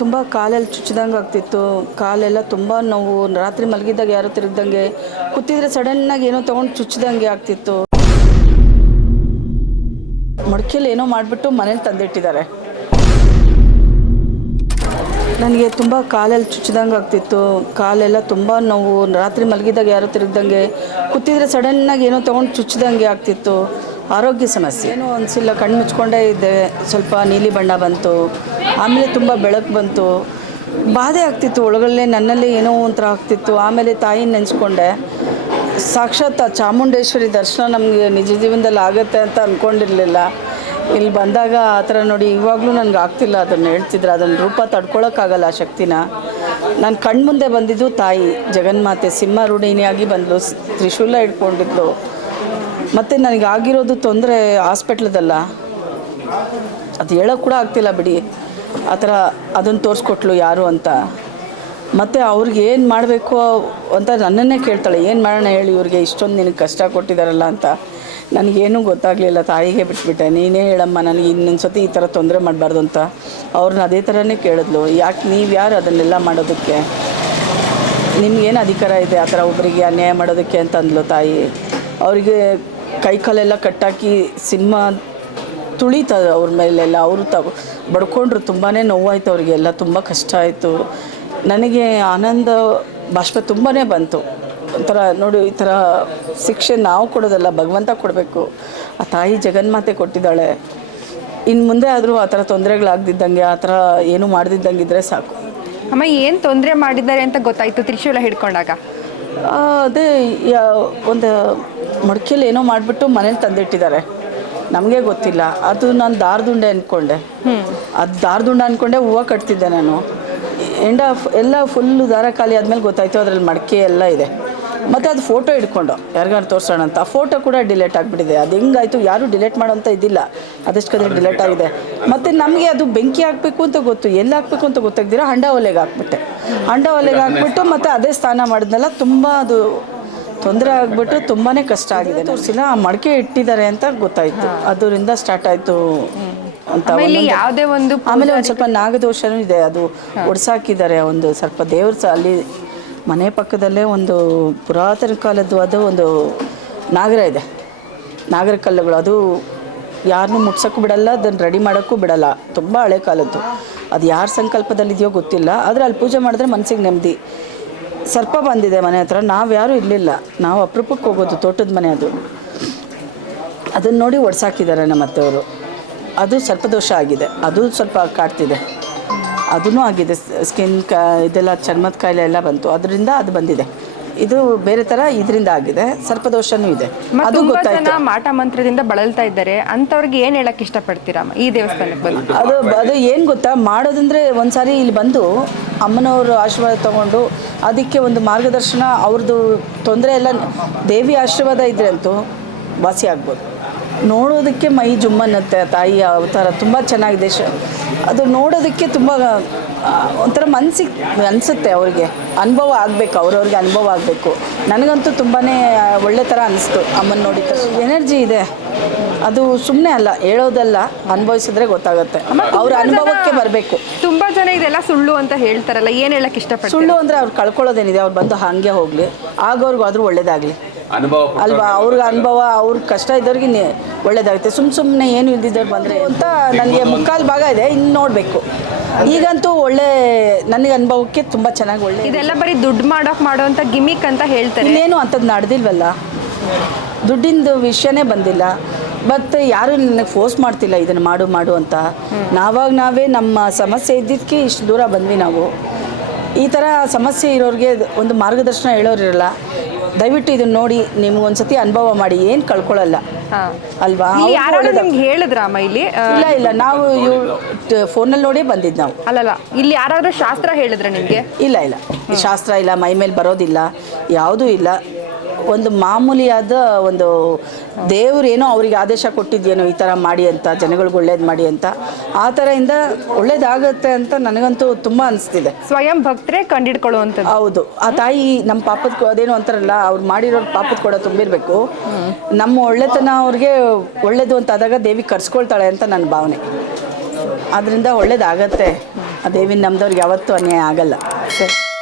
ತುಂಬ ಕಾಲೆಲ್ಲ ಚುಚ್ಚಿದಂಗೆ ಆಗ್ತಿತ್ತು. ಕಾಲೆಲ್ಲ ತುಂಬ ನೋವು. ರಾತ್ರಿ ಮಲಗಿದ್ದಾಗ ಯಾರೋ ತಿರುಗ್ದಂಗೆ, ಕೂತಿದ್ರೆ ಸಡನ್ನಾಗಿ ಏನೋ ತೊಗೊಂಡು ಚುಚ್ಚಿದಂಗೆ ಆಗ್ತಿತ್ತು. ಮಡಿಕೆಯಲ್ಲಿ ಏನೋ ಮಾಡಿಬಿಟ್ಟು ಮನೇಲಿ ತಂದಿಟ್ಟಿದ್ದಾರೆ. ನನಗೆ ತುಂಬ ಕಾಲೆಲ್ಲ ಚುಚ್ಚಿದಂಗೆ ಆಗ್ತಿತ್ತು. ಕಾಲೆಲ್ಲ ತುಂಬ ನೋವು. ರಾತ್ರಿ ಮಲಗಿದ್ದಾಗ ಯಾರೋ ತಿರುಗ್ದಂಗೆ, ಕೂತಿದ್ರೆ ಸಡನ್ನಾಗಿ ಏನೋ ತೊಗೊಂಡು ಚುಚ್ಚಿದಂಗೆ ಆಗ್ತಿತ್ತು. ಆರೋಗ್ಯ ಸಮಸ್ಯೆ ಏನೂ ಅನಿಸಿಲ್ಲ. ಕಣ್ಣು ಮುಚ್ಕೊಂಡೇ ಇದ್ದೆ. ಸ್ವಲ್ಪ ನೀಲಿ ಬಣ್ಣ ಬಂತು. ಆಮೇಲೆ ತುಂಬ ಬೆಳಕು ಬಂತು. ಬಾಧೆ ಆಗ್ತಿತ್ತು ಒಳಗಡೆ, ನನ್ನಲ್ಲಿ ಏನೋ ಒಂಥರ ಆಗ್ತಿತ್ತು. ಆಮೇಲೆ ತಾಯಿನ ನೆನೆಸ್ಕೊಂಡೆ. ಸಾಕ್ಷಾತ್ ಚಾಮುಂಡೇಶ್ವರಿ ದರ್ಶನ ನಮಗೆ ನಿಜ ಜೀವನದಲ್ಲಿ ಆಗುತ್ತೆ ಅಂತ ಅಂದ್ಕೊಂಡಿರಲಿಲ್ಲ. ಇಲ್ಲಿ ಬಂದಾಗ ಆ ಥರ ನೋಡಿ ಇವಾಗಲೂ ನನಗೆ ಆಗ್ತಿಲ್ಲ. ಅದನ್ನು ಹೇಳ್ತಿದ್ರೆ ಅದನ್ನು ರೂಪ ತಡ್ಕೊಳಕ್ಕಾಗಲ್ಲ ಆ ಶಕ್ತಿನ. ನಾನು ಕಣ್ಮುಂದೆ ಬಂದಿದ್ದು ತಾಯಿ ಜಗನ್ಮಾತೆ ಸಿಂಹಾರೂಢಿಣಿಯಾಗಿ ಬಂದಳು, ತ್ರಿಶೂಲ ಇಟ್ಕೊಂಡಿದ್ಲು. ಮತ್ತು ನನಗಾಗಿರೋದು ತೊಂದರೆ ಹಾಸ್ಪಿಟ್ಲದಲ್ಲ, ಅದು ಹೇಳೋಕ್ಕೆ ಕೂಡ ಆಗ್ತಿಲ್ಲ ಬಿಡಿ. ಆ ಥರ ಅದನ್ನು ತೋರಿಸ್ಕೊಟ್ಲು ಯಾರು ಅಂತ. ಮತ್ತು ಅವ್ರಿಗೆ ಏನು ಮಾಡಬೇಕು ಅಂತ ನನ್ನನ್ನೇ ಕೇಳ್ತಾಳೆ, ಏನು ಮಾಡೋಣ ಹೇಳಿ, ಇವ್ರಿಗೆ ಇಷ್ಟೊಂದು ನಿನಗೆ ಕಷ್ಟ ಕೊಟ್ಟಿದ್ದಾರಲ್ಲ ಅಂತ. ನನಗೇನೂ ಗೊತ್ತಾಗಲಿಲ್ಲ. ತಾಯಿಗೆ ಬಿಟ್ಬಿಟ್ಟೆ, ನೀನೇ ಹೇಳಮ್ಮ, ನನಗೆ ಇನ್ನೊಂದು ಸತಿ ಈ ಥರ ತೊಂದರೆ ಮಾಡಬಾರ್ದು ಅಂತ. ಅವ್ರನ್ನ ಅದೇ ಥರನೇ ಕೇಳಿದ್ಲು, ಯಾಕೆ ನೀವು ಯಾರು ಅದನ್ನೆಲ್ಲ ಮಾಡೋದಕ್ಕೆ, ನಿಮಗೇನು ಅಧಿಕಾರ ಇದೆ ಆ ಥರ ಒಬ್ಬರಿಗೆ ಅನ್ಯಾಯ ಮಾಡೋದಕ್ಕೆ ಅಂತ ಅಂದ್ಲು ತಾಯಿ. ಅವರಿಗೆ ಕೈಕಾಲೆಲ್ಲ ಕಟ್ಟಾಕಿ ಸಿಂಹ ತುಳಿತದೆ ಅವ್ರ ಮೇಲೆಲ್ಲ. ಅವರು ಬಡ್ಕೊಂಡ್ರು. ತುಂಬಾ ನೋವಾಯಿತು ಅವರಿಗೆಲ್ಲ, ತುಂಬ ಕಷ್ಟ ಆಯಿತು. ನನಗೆ ಆನಂದ ಬಾಷ್ಪ ತುಂಬಾ ಬಂತು. ಒಂಥರ ನೋಡಿ, ಈ ಥರ ಶಿಕ್ಷೆ ನಾವು ಕೊಡೋದಲ್ಲ, ಭಗವಂತ ಕೊಡಬೇಕು. ಆ ತಾಯಿ ಜಗನ್ಮಾತೆ ಕೊಟ್ಟಿದ್ದಾಳೆ. ಇನ್ನು ಮುಂದೆ ಆದರೂ ಆ ಥರ ತೊಂದರೆಗಳಾಗ್ದಿದ್ದಂಗೆ, ಆ ಥರ ಏನೂ ಮಾಡ್ದಿದ್ದಂಗಿದ್ರೆ ಸಾಕು. ಅಮ್ಮ, ಏನು ತೊಂದರೆ ಮಾಡಿದ್ದಾರೆ ಅಂತ ಗೊತ್ತಾಯಿತು ತ್ರಿಶೂಲ ಹಿಡ್ಕೊಂಡಾಗ? ಅದೇ ಒಂದು ಮಡಿಕೆಯಲ್ಲಿ ಏನೋ ಮಾಡಿಬಿಟ್ಟು ಮನೇಲಿ ತಂದಿಟ್ಟಿದ್ದಾರೆ. ನಮಗೆ ಗೊತ್ತಿಲ್ಲ. ಅದು ನಾನು ದಾರದುಂಡೆ ಅಂದ್ಕೊಂಡೆ. ಅದು ದಾರದುಂಡ ಅಂದ್ಕೊಂಡೆ ಹೂವು ಕಟ್ತಿದ್ದೆ ನಾನು. ಎಲ್ಲ ಫುಲ್ಲು ದಾರ ಖಾಲಿ ಆದಮೇಲೆ ಗೊತ್ತಾಯಿತು ಅದರಲ್ಲಿ ಮಡಿಕೆ ಎಲ್ಲ ಇದೆ. ಮತ್ತು ಅದು ಫೋಟೋ ಹಿಡ್ಕೊಂಡು ಯಾರಿಗಾರು ತೋರಿಸೋಣ ಅಂತ. ಆ ಫೋಟೋ ಕೂಡ ಡಿಲೇಟ್ ಆಗಿಬಿಟ್ಟಿದೆ. ಅದು ಹೆಂಗಾಯಿತು, ಯಾರೂ ಡಿಲೇಟ್ ಮಾಡೋಂಥ ಇದ್ದಿಲ್ಲ. ಅದಷ್ಟು ಡಿಲೇಟ್ ಆಗಿದೆ. ಮತ್ತು ನಮಗೆ ಅದು ಬೆಂಕಿ ಹಾಕಬೇಕು ಅಂತ ಗೊತ್ತು, ಎಲ್ಲಿ ಹಾಕಬೇಕು ಅಂತ ಗೊತ್ತಾಗ್ದಿರ ಹಂಡ ಒಲೆಗೆ ಹಾಕ್ಬಿಟ್ಟೆ. ಹಂಡ ಒಲೆಗೆ ಹಾಕ್ಬಿಟ್ಟು ಮತ್ತು ಅದೇ ಸ್ನಾನ ಮಾಡಿದ್ನಲ್ಲ, ತುಂಬ ಅದು ತೊಂದರೆ ಆಗಿಬಿಟ್ಟು ತುಂಬಾ ಕಷ್ಟ ಆಗಿದೆ. ತೋರಿಸಿಲ್ಲ, ಆ ಮಡಿಕೆ ಇಟ್ಟಿದ್ದಾರೆ ಅಂತ ಗೊತ್ತಾಯಿತು. ಅದರಿಂದ ಸ್ಟಾರ್ಟ್ ಆಯಿತು ಅಂತ. ಯಾವುದೇ ಒಂದು ಆಮೇಲೆ ಒಂದು ಸ್ವಲ್ಪ ನಾಗದೋಷನೂ ಇದೆ, ಅದು ಒಡ್ಸಾಕಿದ್ದಾರೆ. ಒಂದು ಸ್ವಲ್ಪ ದೇವ್ರ ಅಲ್ಲಿ ಮನೆ ಪಕ್ಕದಲ್ಲೇ ಒಂದು ಪುರಾತನ ಕಾಲದ್ದು ಅದು ಒಂದು ನಾಗರ ಇದೆ, ನಾಗರ ಕಲ್ಲುಗಳು. ಅದು ಯಾರನ್ನೂ ಮುಟ್ಸೋಕ್ಕೂ ಬಿಡಲ್ಲ, ಅದನ್ನು ರೆಡಿ ಮಾಡೋಕ್ಕೂ ಬಿಡಲ್ಲ. ತುಂಬ ಹಳೆ ಕಾಲದ್ದು. ಅದು ಯಾರ ಸಂಕಲ್ಪದಲ್ಲಿದೆಯೋ ಗೊತ್ತಿಲ್ಲ, ಆದರೆ ಅಲ್ಲಿ ಪೂಜೆ ಮಾಡಿದ್ರೆ ಮನಸ್ಸಿಗೆ ನೆಮ್ಮದಿ. ಸರ್ಪ ಬಂದಿದೆ ಮನೆ ಹತ್ರ. ನಾವು ಯಾರೂ ಇರಲಿಲ್ಲ, ನಾವು ಅಪರೂಪಕ್ಕೆ ಹೋಗೋದು, ತೋಟದ ಮನೆ ಅದು. ಅದನ್ನು ನೋಡಿ ಒಡ್ಸಾಕಿದ್ದಾರೆ ನಮ್ಮ ಅತ್ತೆಯವರು. ಅದು ಸರ್ಪದೋಷ ಆಗಿದೆ, ಅದು ಸ್ವಲ್ಪ ಕಾಡ್ತಿದೆ. ಅದೂ ಆಗಿದೆ, ಸ್ಕಿನ್ ಇದೆಲ್ಲ ಚರ್ಮದ ಕಾಯಿಲೆ ಎಲ್ಲ ಬಂತು, ಅದರಿಂದ ಅದು ಬಂದಿದೆ. ಇದು ಬೇರೆ ಥರ ಇದರಿಂದ ಆಗಿದೆ, ಸರ್ಪದೋಷನೂ ಇದೆ. ಅದು ಗೊತ್ತಾಯ್ತು. ಮಾಟ ಮಂತ್ರದಿಂದ ಬಳಲ್ತಾ ಇದ್ದಾರೆ ಅಂಥವ್ರಿಗೆ ಏನು ಹೇಳಕ್ಕೆ ಇಷ್ಟಪಡ್ತೀರಮ್ಮ ಈ ದೇವಸ್ಥಾನಕ್ಕೆ ಬಂದು? ಅದು ಏನು ಗೊತ್ತಾ, ಮಾಡೋದಂದರೆ ಒಂದು ಸಾರಿ ಇಲ್ಲಿ ಬಂದು ಅಮ್ಮನವರು ಆಶೀರ್ವಾದ ತೊಗೊಂಡು ಅದಕ್ಕೆ ಒಂದು ಮಾರ್ಗದರ್ಶನ, ಅವ್ರದ್ದು ತೊಂದರೆ ಎಲ್ಲ ದೇವಿ ಆಶೀರ್ವಾದ ಇದ್ರೆ ಅಂತೂ ವಾಸಿ ಆಗ್ಬೋದು. ನೋಡೋದಕ್ಕೆ ಮೈ ಜುಮ್ಮನ್ನುತ್ತೆ. ತಾಯಿಯ ಅವತಾರ ತುಂಬ ಚೆನ್ನಾಗಿದೆ. ಅದು ನೋಡೋದಕ್ಕೆ ತುಂಬ ಒಂಥರ ಮನಸ್ಸಿಗೆ ಅನಿಸುತ್ತೆ. ಅವ್ರಿಗೆ ಅನುಭವ ಆಗಬೇಕು, ಅವ್ರವ್ರಿಗೆ ಅನುಭವ ಆಗಬೇಕು. ನನಗಂತೂ ತುಂಬಾ ಒಳ್ಳೆ ಥರ ಅನಿಸ್ತು ಅಮ್ಮನ ನೋಡಿ. ಎನರ್ಜಿ ಇದೆ, ಅದು ಸುಮ್ಮನೆ ಅಲ್ಲ, ಹೇಳೋದಲ್ಲ, ಅನುಭವಿಸಿದ್ರೆ ಗೊತ್ತಾಗುತ್ತೆ. ಅವ್ರ ಅನುಭವಕ್ಕೆ ಬರಬೇಕು. ತುಂಬ ಜನ ಇದೆಲ್ಲ ಸುಳ್ಳು ಅಂತ ಹೇಳ್ತಾರಲ್ಲ, ಏನು ಹೇಳಕ್ಕೆ ಇಷ್ಟಪಡ್ತಾರೆ? ಸುಳ್ಳು ಅಂದರೆ ಅವ್ರು ಕಳ್ಕೊಳ್ಳೋದೇನಿದೆ, ಅವ್ರು ಬಂದು ಹಾಗೆ ಹೋಗಲಿ, ಆಗೋರ್ಗೂ ಆದರೂ ಒಳ್ಳೇದಾಗಲಿ ಅಲ್ವಾ. ಅವ್ರಿಗೆ ಅನುಭವ, ಅವ್ರ ಕಷ್ಟ ಇದ್ದವ್ರಿಗೆ ಒಳ್ಳೇದಾಗುತ್ತೆ. ಸುಮ್ಮನೆ ಏನು ಇಲ್ದಿದ್ದವ್ರು ಬಂದರೆ ಅಂತ. ನನಗೆ ಮುಕ್ಕಾಲು ಭಾಗ ಇದೆ, ಇನ್ನು ನೋಡಬೇಕು. ಈಗಂತೂ ಒಳ್ಳೆ ನನಗೆ ಅನುಭವಕ್ಕೆ ತುಂಬ ಚೆನ್ನಾಗಿ ಒಳ್ಳೆ. ಇದೆಲ್ಲ ಬರೀ ದುಡ್ಡು ಮಾಡೋಂಥ ಗಿಮಿಕ್ ಅಂತ ಹೇಳ್ತಾರೆ. ಇನ್ನೇನು ಅಂಥದ್ದು ನಡೆದಿಲ್ವಲ್ಲ, ದುಡ್ಡಿಂದು ವಿಷಯನೇ ಬಂದಿಲ್ಲ. ಬಟ್ ಯಾರೂ ನನಗೆ ಫೋರ್ಸ್ ಮಾಡ್ತಿಲ್ಲ ಇದನ್ನು ಮಾಡು ಅಂತ. ನಾವೇ ನಮ್ಮ ಸಮಸ್ಯೆ ಇದ್ದಿದ್ದಕ್ಕೆ ಇಷ್ಟು ದೂರ ಬಂದ್ವಿ ನಾವು. ಈ ಥರ ಸಮಸ್ಯೆ ಇರೋರಿಗೆ ಒಂದು ಮಾರ್ಗದರ್ಶನ ಹೇಳೋರಿರಲ್ಲ. ದಯವಿಟ್ಟು ಇದನ್ನು ನೋಡಿ, ನಿಮ್ಗೊಂದು ಸತಿ ಅನುಭವ ಮಾಡಿ, ಏನು ಕಳ್ಕೊಳ್ಳಲ್ಲ ಅಲ್ವಾ. ಹೇಳಿದ್ರಮ್ಮ ಇಲ್ಲಿ? ಇಲ್ಲ, ನಾವು ಫೋನಲ್ಲಿ ನೋಡೇ ಬಂದಿದ್ದು ನಾವು. ಅಲ್ಲಲ್ಲ, ಇಲ್ಲಿ ಯಾರಾದರೂ ಶಾಸ್ತ್ರ ಹೇಳಿದ್ರೆ ನಿಮಗೆ? ಇಲ್ಲ, ಶಾಸ್ತ್ರ ಇಲ್ಲ, ಮೈ ಮೇಲೆ ಬರೋದಿಲ್ಲ, ಯಾವುದೂ ಇಲ್ಲ. ಒಂದು ಮಾಮೂಲಿಯಾದ ಒಂದು ದೇವರೇನೋ ಅವ್ರಿಗೆ ಆದೇಶ ಕೊಟ್ಟಿದ್ದೇನೋ ಈ ಥರ ಮಾಡಿ ಅಂತ, ಜನಗಳಿಗೆ ಒಳ್ಳೇದು ಮಾಡಿ ಅಂತ. ಆ ಥರದಿಂದ ಒಳ್ಳೇದಾಗುತ್ತೆ ಅಂತ ನನಗಂತೂ ತುಂಬ ಅನಿಸ್ತಿದೆ. ಸ್ವಯಂ ಭಕ್ತರೇ ಕಂಡಿಡ್ಕೊಳ್ಳುವಂಥದ್ದು. ಹೌದು. ಆ ತಾಯಿ ನಮ್ಮ ಪಾಪದ ಅದೇನೋ ಅಂತಾರಲ್ಲ, ಅವ್ರು ಮಾಡಿರೋರು ಪಾಪದ ಕೂಡ ತುಂಬಿರಬೇಕು. ನಮ್ಮ ಒಳ್ಳೆತನ ಅವ್ರಿಗೆ ಒಳ್ಳೇದು ಅಂತ ಆದಾಗ ದೇವಿ ಕರ್ಸ್ಕೊಳ್ತಾಳೆ ಅಂತ ನನ್ನ ಭಾವನೆ. ಅದರಿಂದ ಒಳ್ಳೇದಾಗತ್ತೆ. ಆ ದೇವಿನ ನಮ್ದವ್ರಿಗೆ ಯಾವತ್ತೂ ಅನ್ಯಾಯ ಆಗಲ್ಲ. ಸರಿ.